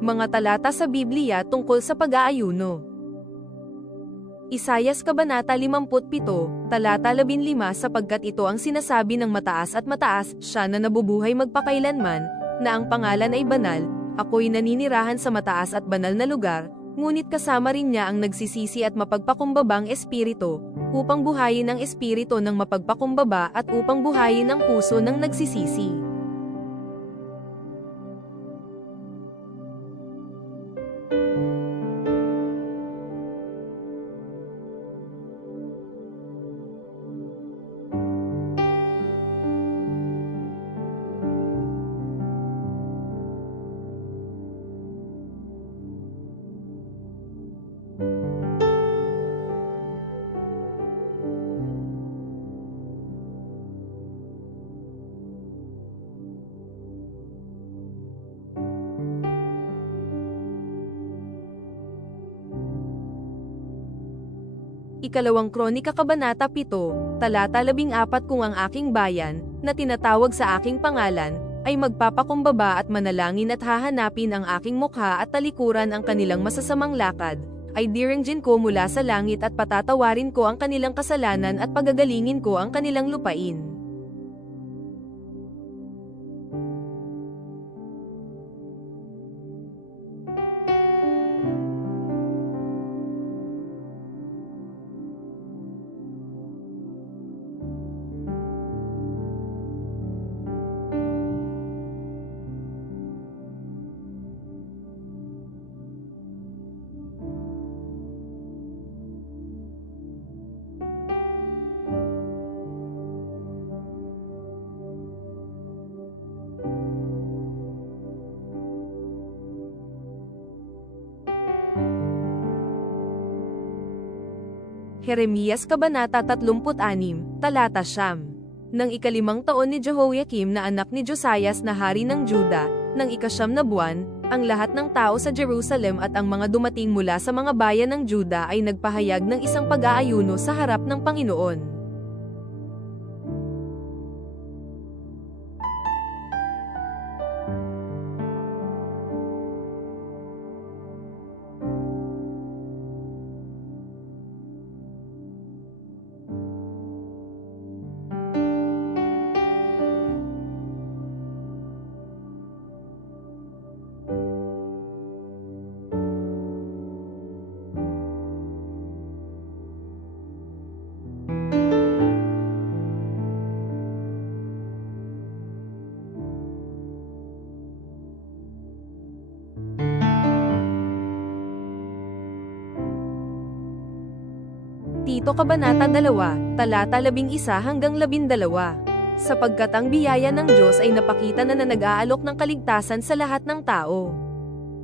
Mga talata sa Biblia tungkol sa pag-aayuno. Isayas Kabanata 57, talata 15 sapagkat ito ang sinasabi ng mataas at mataas, siya na nabubuhay magpakailanman, na ang pangalan ay banal, ako'y naninirahan sa mataas at banal na lugar, ngunit kasama rin niya ang nagsisisi at mapagpakumbabang espiritu, upang buhayin ang espiritu ng mapagpakumbaba at upang buhayin ang puso ng nagsisisi. Ikalawang Kronika Kabanata 7, talata 14 kung ang aking bayan, na tinatawag sa aking pangalan, ay magpapakumbaba at manalangin at hahanapin ang aking mukha at talikuran ang kanilang masasamang lakad, ay diringgin ko mula sa langit at patatawarin ko ang kanilang kasalanan at pagagalingin ko ang kanilang lupain. Jeremias Kabanata 36, talata 9. Nang ikalimang taon ni Jehoiakim na anak ni Josias na hari ng Juda, nang ikasyam na buwan, ang lahat ng tao sa Jerusalem at ang mga dumating mula sa mga bayan ng Juda ay nagpahayag ng isang pag-aayuno sa harap ng Panginoon. Tito Kabanata 2, talata 11 hanggang 12. Sapagkat ang biyaya ng Diyos ay napakita na nag-aalok ng kaligtasan sa lahat ng tao.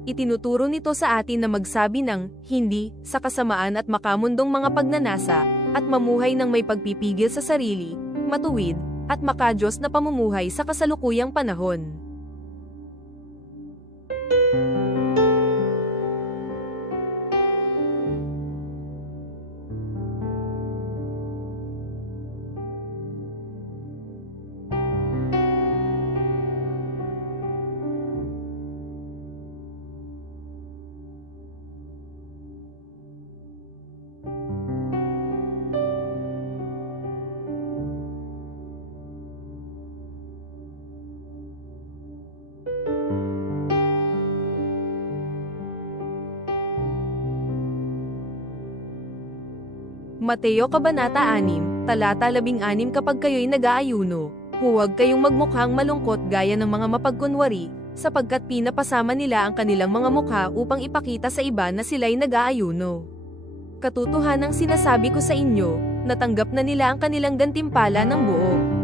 Itinuturo nito sa atin na magsabi ng hindi sa kasamaan at makamundong mga pagnanasa, at mamuhay ng may pagpipigil sa sarili, matuwid, at makadiyos na pamumuhay sa kasalukuyang panahon. Mateo Kabanata 6, talata 16 Kapag kayo'y nag-aayuno, huwag kayong magmukhang malungkot gaya ng mga mapagkunwari, sapagkat pinapasama nila ang kanilang mga mukha upang ipakita sa iba na sila'y nag-aayuno. Katotohanang sinasabi ko sa inyo, natanggap na nila ang kanilang gantimpala ng buo.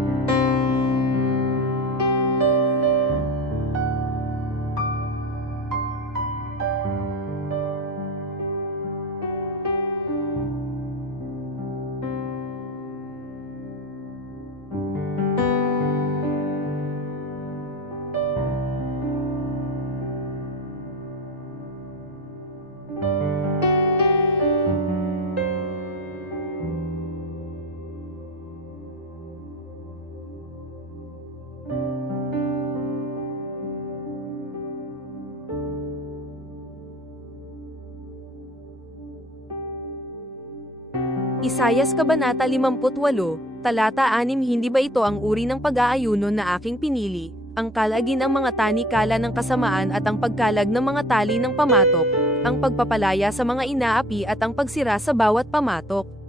Isayas Kabanata 58, Talata 6. Hindi ba ito ang uri ng pag-aayuno na aking pinili, ang kalagin ang mga tanikala ng kasamaan at ang pagkalag ng mga tali ng pamatok, ang pagpapalaya sa mga inaapi at ang pagsira sa bawat pamatok.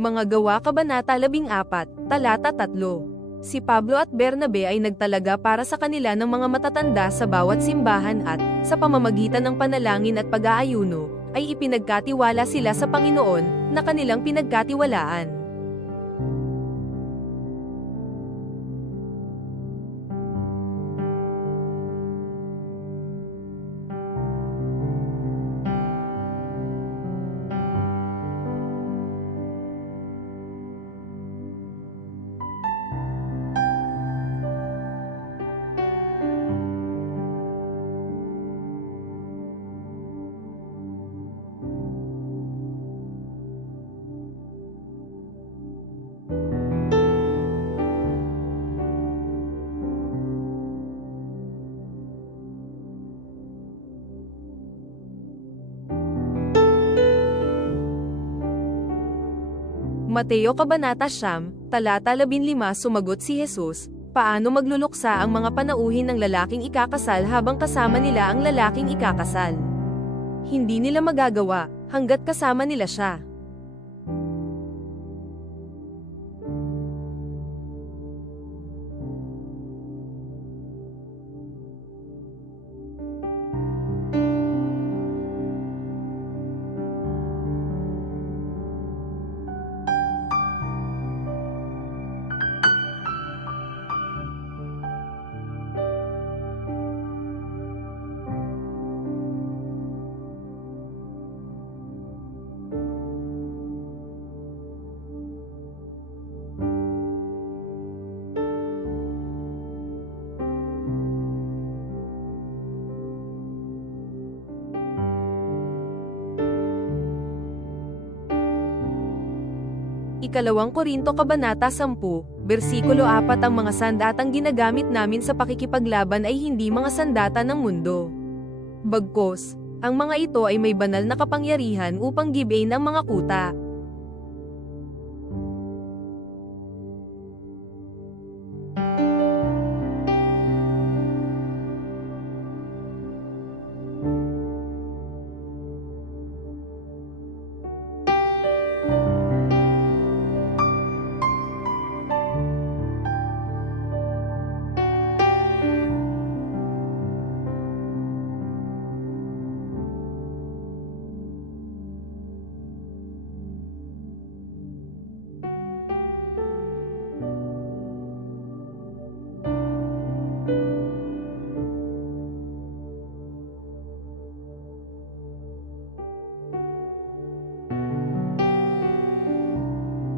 Mga Gawa Kabanata 14, Talata 3. Si Pablo at Bernabe ay nagtalaga para sa kanila ng mga matatanda sa bawat simbahan at, sa pamamagitan ng panalangin at pag-aayuno, ay ipinagkatiwala sila sa Panginoon, na kanilang pinagkatiwalaan. Mateo Kabanata 9, Talata 15. Sumagot si Jesus, paano magluluksa ang mga panauhin ng lalaking ikakasal habang kasama nila ang lalaking ikakasal? Hindi nila magagawa, hanggat kasama nila siya. Ikalawang Korinto Kabanata 10, Bersikulo 4. Ang mga sandatang ginagamit namin sa pakikipaglaban ay hindi mga sandata ng mundo. Bagkus, ang mga ito ay may banal na kapangyarihan upang gibain ang mga kuta.